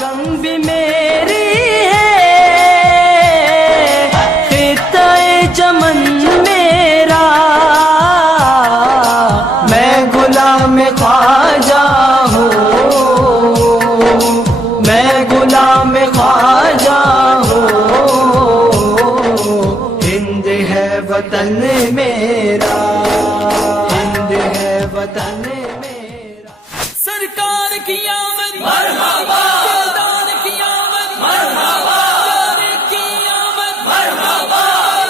गम भी मेरी है, खित्ते चमन मेरा, मैं गुलाम ख्वाजा हूँ, मैं गुलाम ख्वाजा हूँ। हिंद है वतन मेरा, हिंद है वतन मेरा। सरकार की आमद मरहबा, दिलदार की आमद मरहबा, प्यारे की आमद मरहबा,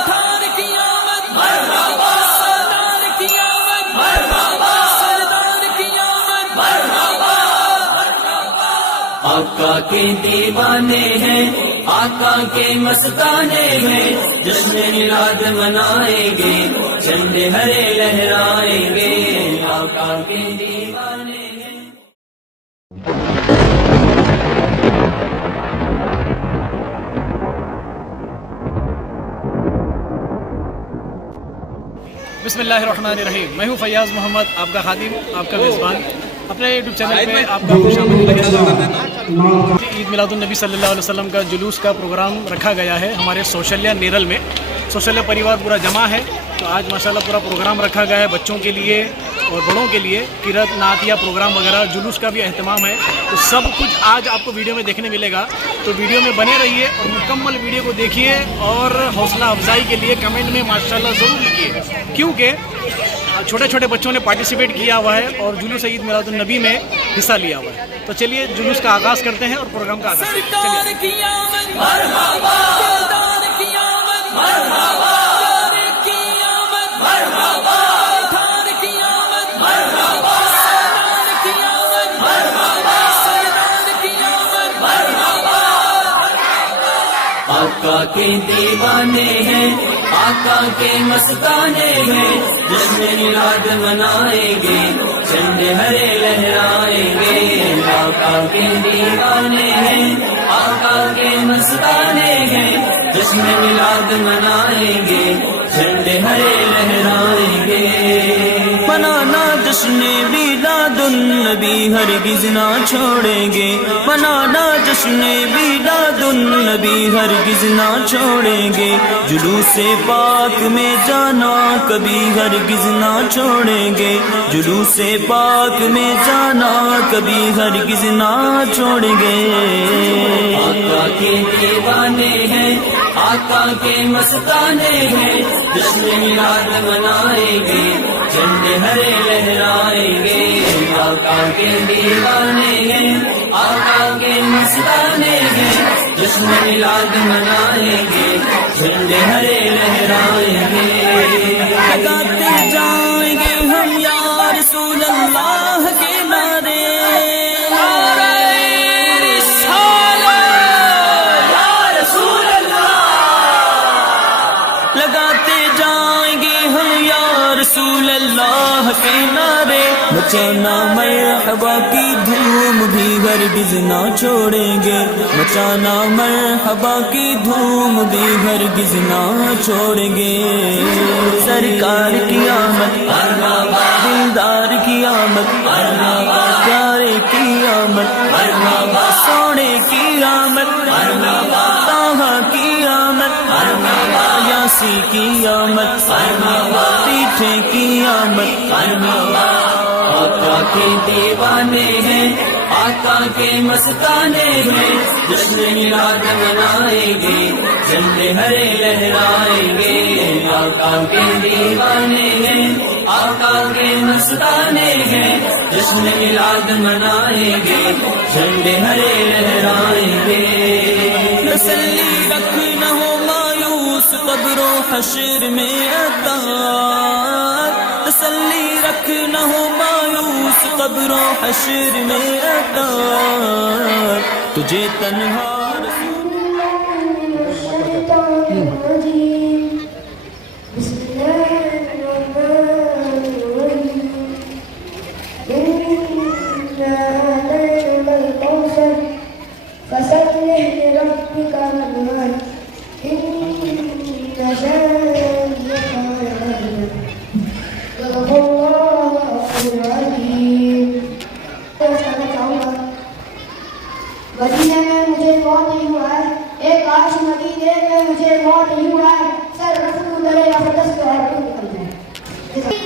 थार की आमद मरहबा, सरदार की आमद मरहबा, सरदार की आमद मरहबा। आका के दीवाने हैं, आका के मस्ताने हैं, जश्न मिलाद मनाएंगे, झंडे हरे लहराएंगे, आका के दीवाने हैं। बिस्मिल्लाहिर्रहमानिर्रहीम। मैं हूँ फैयाज़ मोहम्मद, आपका खादिम, आपका मेज़बान। अपने यूट्यूब चैनल पे आपका खुशामदीद है। ईद मिलादुन्नबी सल्लल्लाहु अलैहि वसल्लम का जुलूस का प्रोग्राम रखा गया है हमारे सोशलिया नेरल में। सोशलिया परिवार पूरा जमा है, तो आज माशाल्लाह पूरा प्रोग्राम रखा गया है बच्चों के लिए और बड़ों के लिए। किरत नातिया प्रोग्राम वगैरह, जुलूस का भी अहतमाम है। तो सब कुछ आज आपको वीडियो में देखने मिलेगा, तो वीडियो में बने रहिए और मुकम्मल वीडियो को देखिए और हौसला अफजाई के लिए कमेंट में माशाल्लाह ज़रूर लिखिए, क्योंकि छोटे छोटे बच्चों ने पार्टिसिपेट किया हुआ है और जुलूस ईद मिलादुन्नबी में हिस्सा लिया हुआ है। तो चलिए जुलूस का आगाज़ करते हैं और प्रोग्राम का आगाज़ करते हैं। आका के दीवाने हैं, आका के मस्ताने हैं, जश्न मिलाद मनाएंगे, झंडे हरे लहराएंगे, आका के दीवाने हैं, आका के मस्ताने हैं, जश्न मिलाद मनाएंगे, झंडे हरे लहराएंगे। मनाना जश्न मिलादुन्नबी हरगिज़ ना छोड़ेंगे, मनाना जश्न मिलादुन्नबी हरगिज़ ना छोड़ेंगे, जुलूस पाक में जाना कभी हरगिज़ ना छोड़ेंगे, जुलूस पाक में जाना कभी हरगिज़ ना छोड़ेंगे। आका के दीवाने हैं, आका के मस्ताने हैं, जश्न मिलाद मनाएंगे, झंडे हरे लहराएंगे, आका के दीवाने हैं, आका के मस्ताने हैं, जश्न मिलाद मनाएंगे, झंडे हरे लहराएंगे। लगाते जाएंगे हम या रसूल अल्लाह के नारे, लगाते जाएंगे हम या रसूल अल्लाह के नारे। मचाना मरहबा की धूम भी हरगिज़ ना छोड़ेंगे, मचाना मरहबा की धूम भी हरगिज़ ना छोड़ेंगे। सरकार की आमद मरहबा, दिलदार की आमद मरहबा, प्यारे की आमद मरहबा, सोने की आमद मरहबा, ताहा की आमद मरहबा, यासी की आमद मरहबा, पीठे की आमद मरहबा। आका के दीवाने हैं, आका के मस्ताने हैं, जश्न मिलाद मनाएंगे, झंडे हरे लहराएंगे, आका के दीवाने हैं, आका के मस्ताने हैं, जश्न मिलाद मनाएंगे, झंडे हरे लहराएंगे। तसल्ली रख न हो मायूस कब्रो हश्र में अता, तसल्ली रख न हो मायूस कब्रो हश्र में अता, तुझे तन्हा मदीने में मुझे मौत नहीं हुआ है, एक काश मदीने में मुझे मौत नहीं हुआ है, सर रफ्त उतरे या फटस के और क्यों निकल जाए।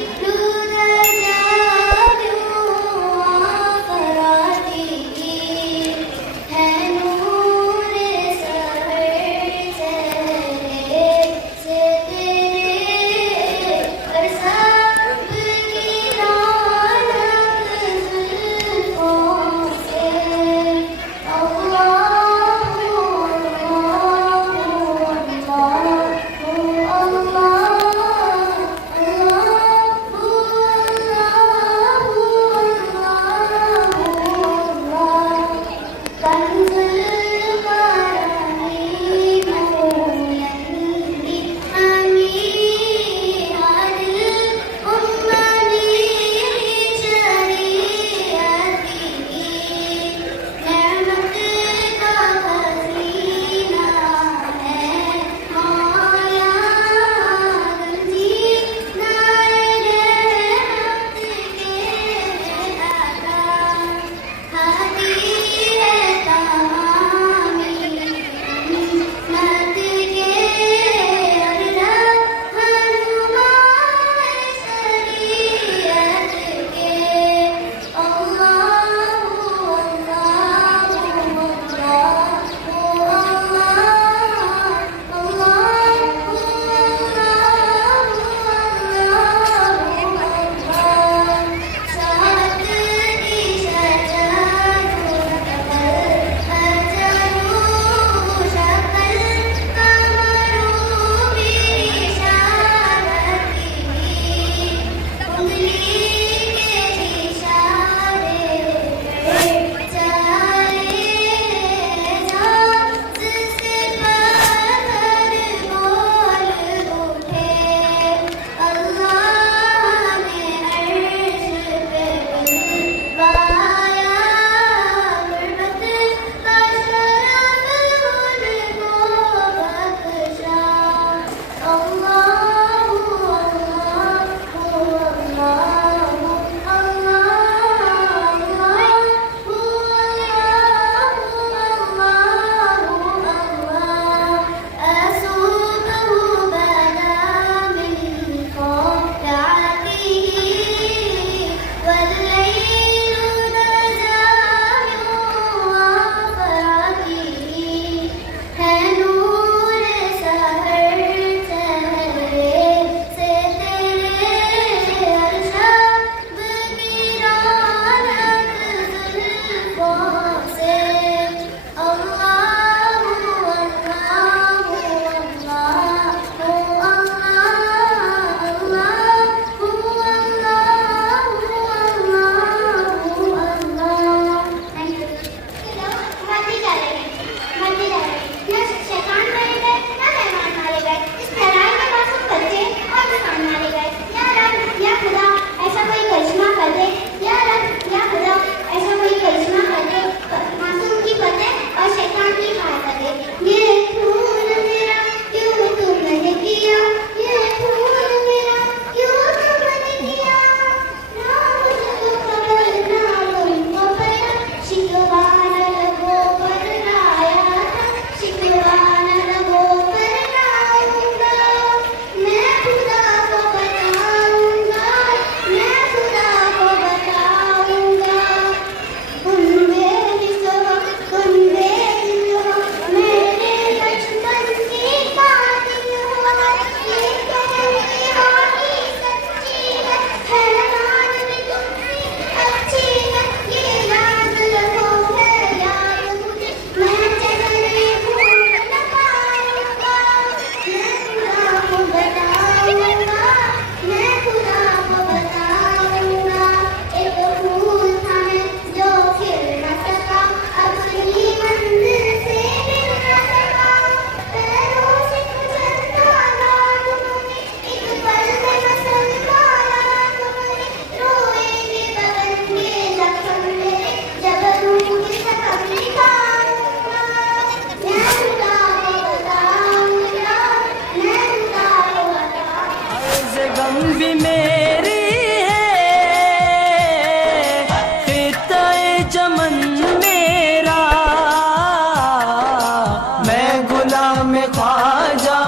ख्वाजा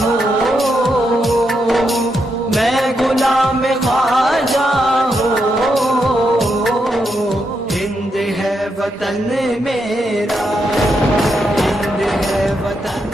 हूँ, मैं गुलाम ख्वाजा हूँ। हिंद है वतन मेरा, हिंद है वतन